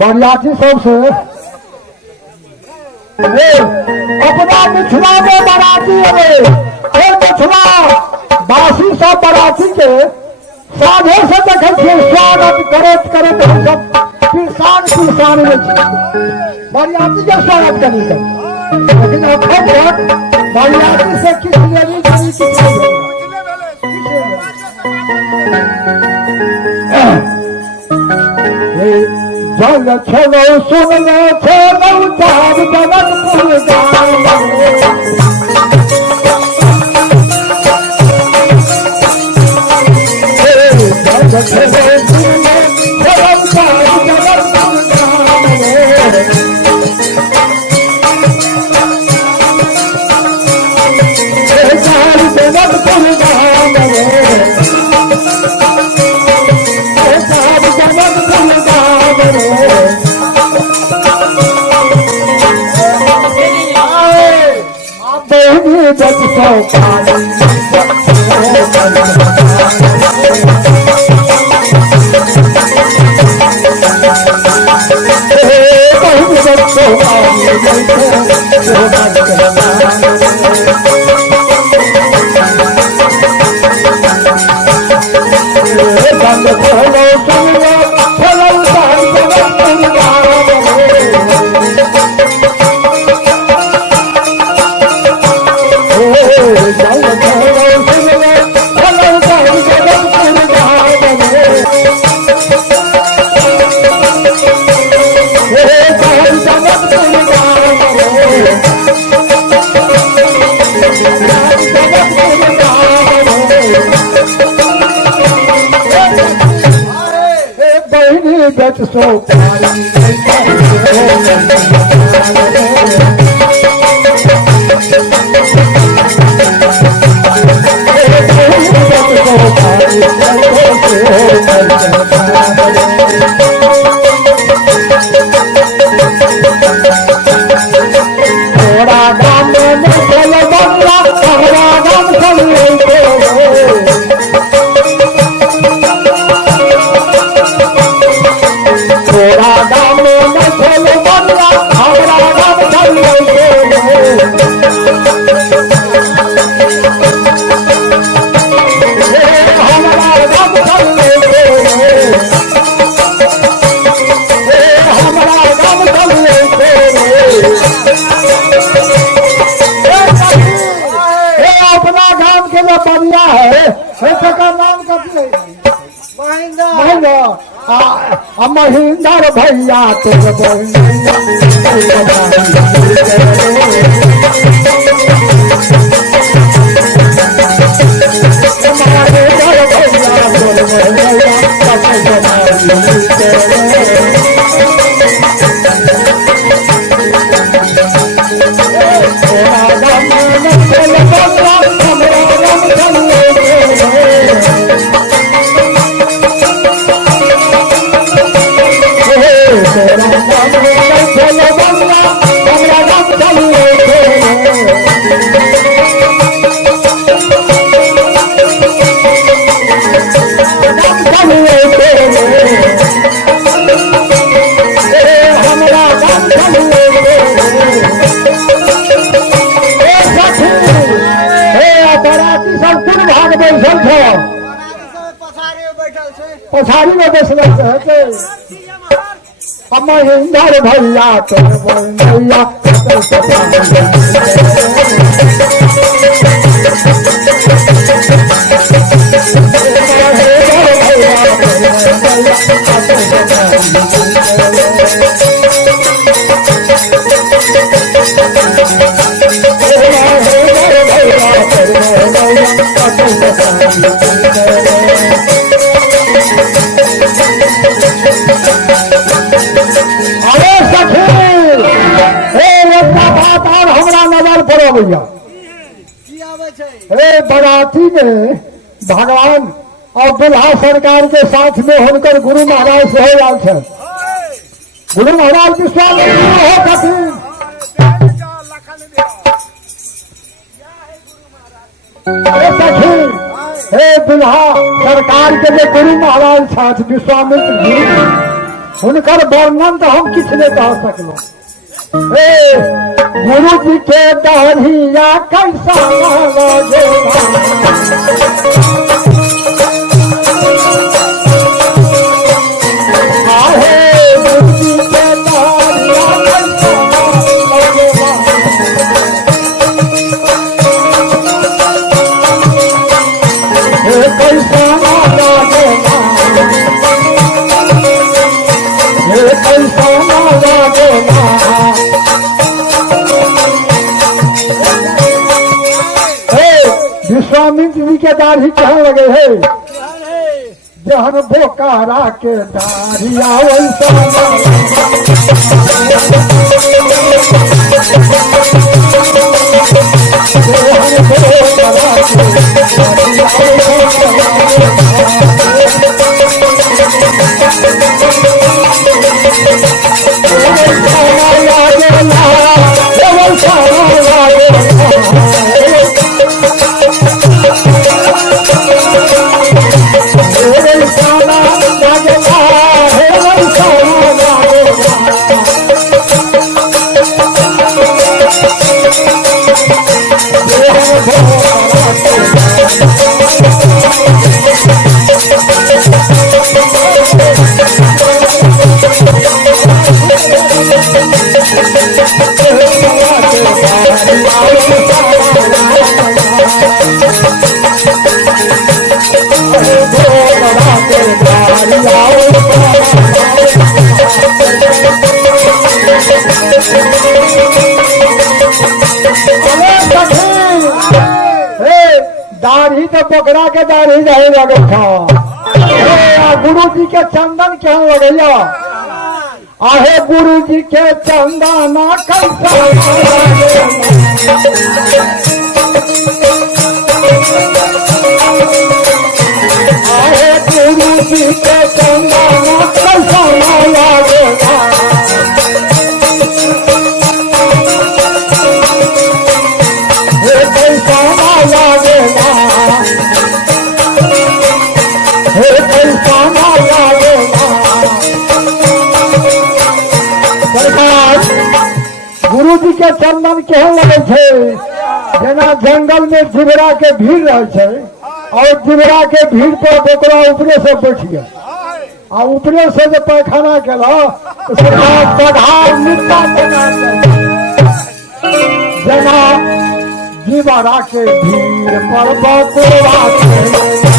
बरियाती सबसे अपना मिथिला में बराती है मिथिला बासी सब बराती के साझे से देखे स्वागत करत करत हम सब किसान बरियाती के स्वागत करी लेकिन अखन तक बरियाती से किस लेनी करी जल छलो सुन लो छलो चार जनकपुर जल छलो सुन लो छलो चार जनकपुर so महेंद्र भैया पछाड़ी में बैसल महेंद्र भैया भैया बराती में भगवान और दुल्हा सरकार के साथ में होकर गुरु महाराज से हो जाए गुरु महाराज विश्वामित्र हो कठिन हे दुल्हा सरकार के लिए गुरु महाराज साथ विश्वामित्र उनकर वर्णन तो हम किछ नहीं कह सकलो। गुरु जी के दाढ़िया कैसा लगे विश्वामित्र जी के दाढ़ी कहने लगे है जहन बोकारा के दाढ़िया दाढ़ी तो पकड़ा के दाढ़ी जाए लगे था। गुरु जी के चंदन क्या लगे आहे गुरु जी के चंदन कैसा आहे गुरु जी के चंदन कैसा लगेगा गुरु जी के चंदन केहन लगे थे जेना जंगल में जिबरा के भीड़ रहे और जिबरा के भीड़ पर बोकरा ऊपरे से बैठ गया आ ऊपरे से जो पैखाना केला जेना जिबरा के भीड़ पर बोकरा